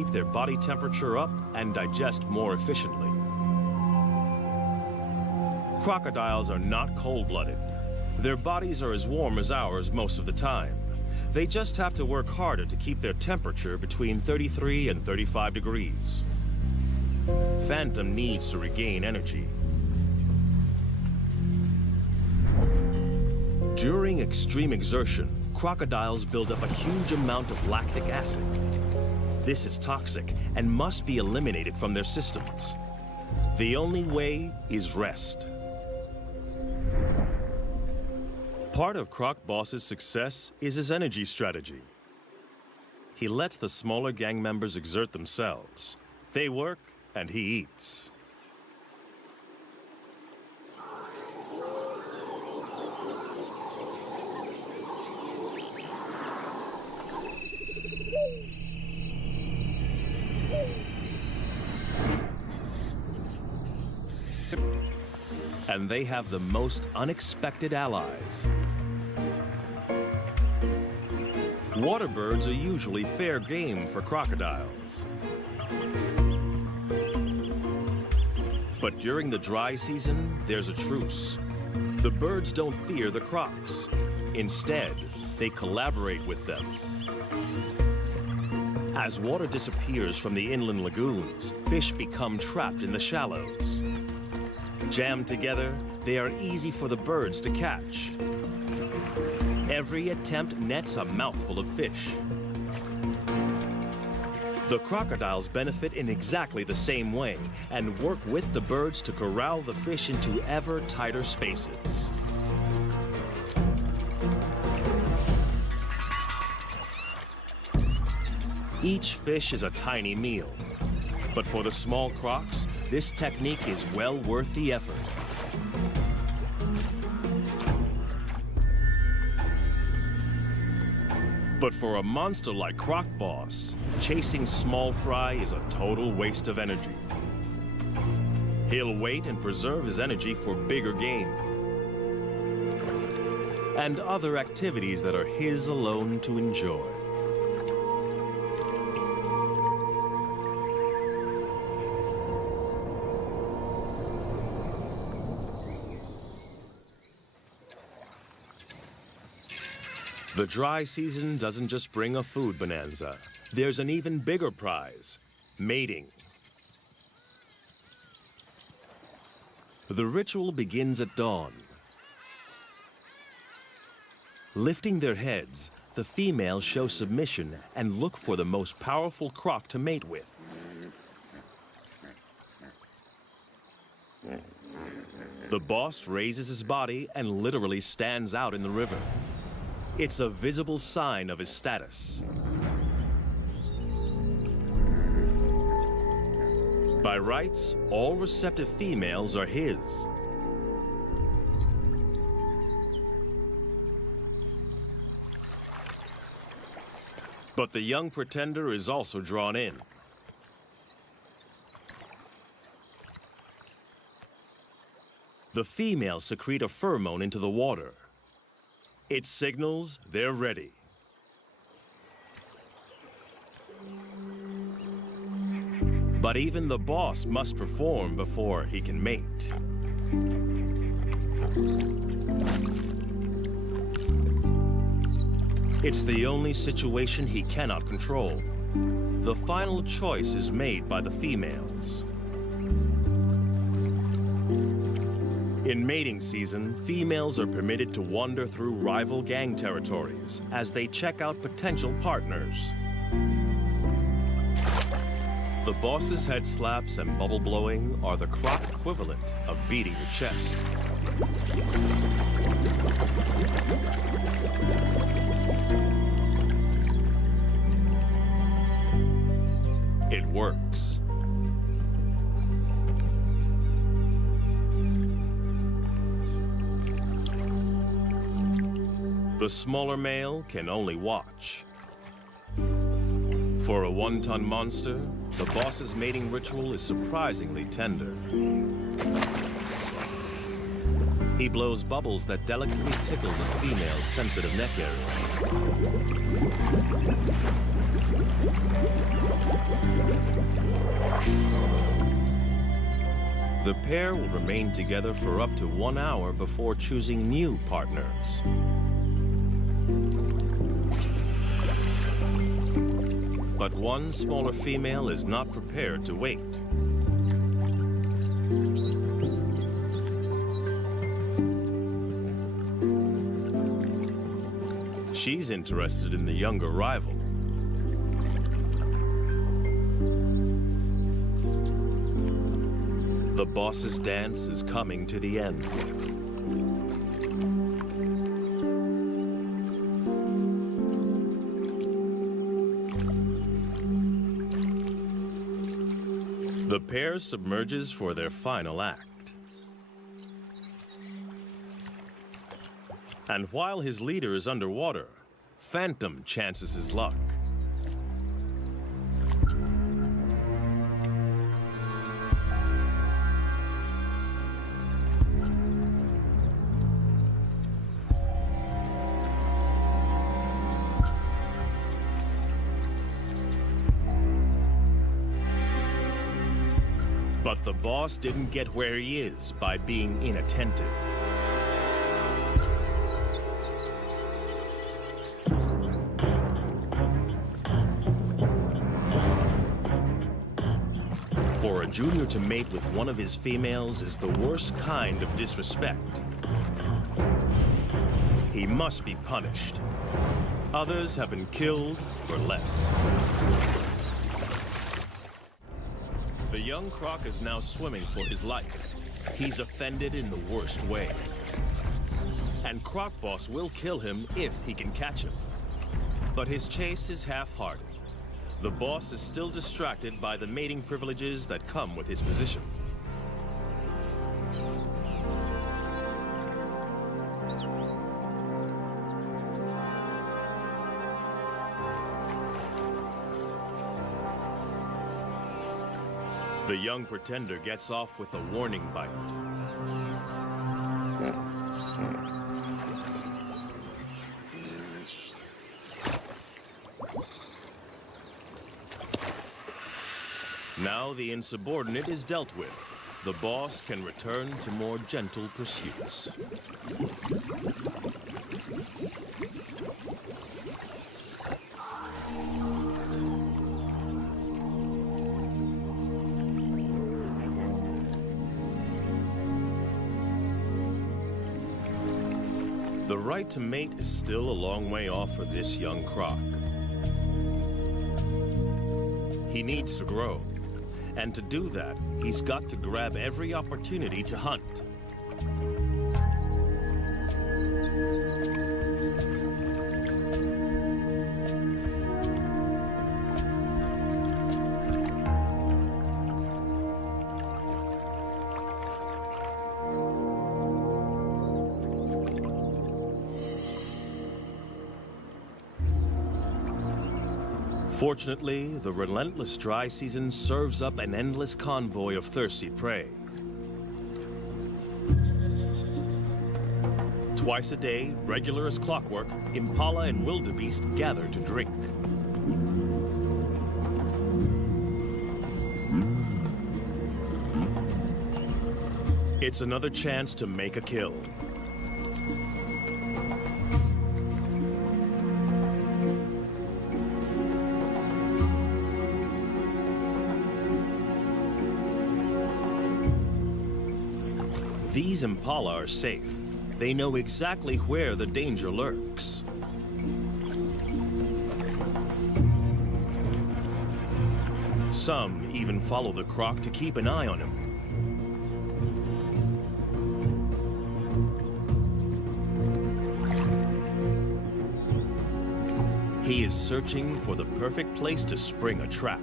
keep their body temperature up and digest more efficiently. Crocodiles are not cold-blooded. Their bodies are as warm as ours most of the time. They just have to work harder to keep their temperature between 33 and 35 degrees. Phantom needs to regain energy. During extreme exertion, crocodiles build up a huge amount of lactic acid. This is toxic and must be eliminated from their systems. The only way is rest. Part of Croc Boss's success is his energy strategy. He lets the smaller gang members exert themselves. They work and he eats. And they have the most unexpected allies. Water birds are usually fair game for crocodiles. But during the dry season, there's a truce. The birds don't fear the crocs. Instead, they collaborate with them. As water disappears from the inland lagoons, fish become trapped in the shallows. Jammed together, they are easy for the birds to catch. Every attempt nets a mouthful of fish. The crocodiles benefit in exactly the same way and work with the birds to corral the fish into ever tighter spaces. Each fish is a tiny meal, but for the small crocs, this technique is well worth the effort. But for a monster like Croc Boss, chasing small fry is a total waste of energy. He'll wait and preserve his energy for bigger game and other activities that are his alone to enjoy. The dry season doesn't just bring a food bonanza. There's an even bigger prize, mating. The ritual begins at dawn. Lifting their heads, the females show submission and look for the most powerful croc to mate with. The boss raises his body and literally stands out in the river. It's a visible sign of his status. By rights, all receptive females are his. But the young pretender is also drawn in. The females secrete a pheromone into the water. It signals they're ready. But even the boss must perform before he can mate. It's the only situation he cannot control. The final choice is made by the females. In mating season, females are permitted to wander through rival gang territories as they check out potential partners. The boss's head slaps and bubble blowing are the croc equivalent of beating your chest. It works. The smaller male can only watch. For a one-ton monster, the boss's mating ritual is surprisingly tender. He blows bubbles that delicately tickle the female's sensitive neck area. The pair will remain together for up to 1 hour before choosing new partners. But one smaller female is not prepared to wait. She's interested in the younger rival. The boss's dance is coming to the end. The pair submerges for their final act. And while his leader is underwater, Phantom chances his luck. But the boss didn't get where he is by being inattentive. For a junior to mate with one of his females is the worst kind of disrespect. He must be punished. Others have been killed for less. The young croc is now swimming for his life. He's offended in the worst way. And Croc Boss will kill him if he can catch him. But his chase is half-hearted. The boss is still distracted by the mating privileges that come with his position. The young pretender gets off with a warning bite. Now the insubordinate is dealt with. The boss can return to more gentle pursuits. The right to mate is still a long way off for this young croc. He needs to grow. And to do that, he's got to grab every opportunity to hunt. Fortunately, the relentless dry season serves up an endless convoy of thirsty prey. Twice a day, regular as clockwork, impala and wildebeest gather to drink. It's another chance to make a kill. These impala are safe. They know exactly where the danger lurks. Some even follow the croc to keep an eye on him. He is searching for the perfect place to spring a trap.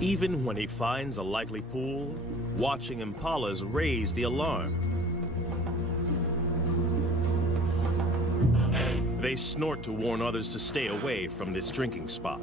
Even when he finds a likely pool, watching impalas raise the alarm. They snort to warn others to stay away from this drinking spot.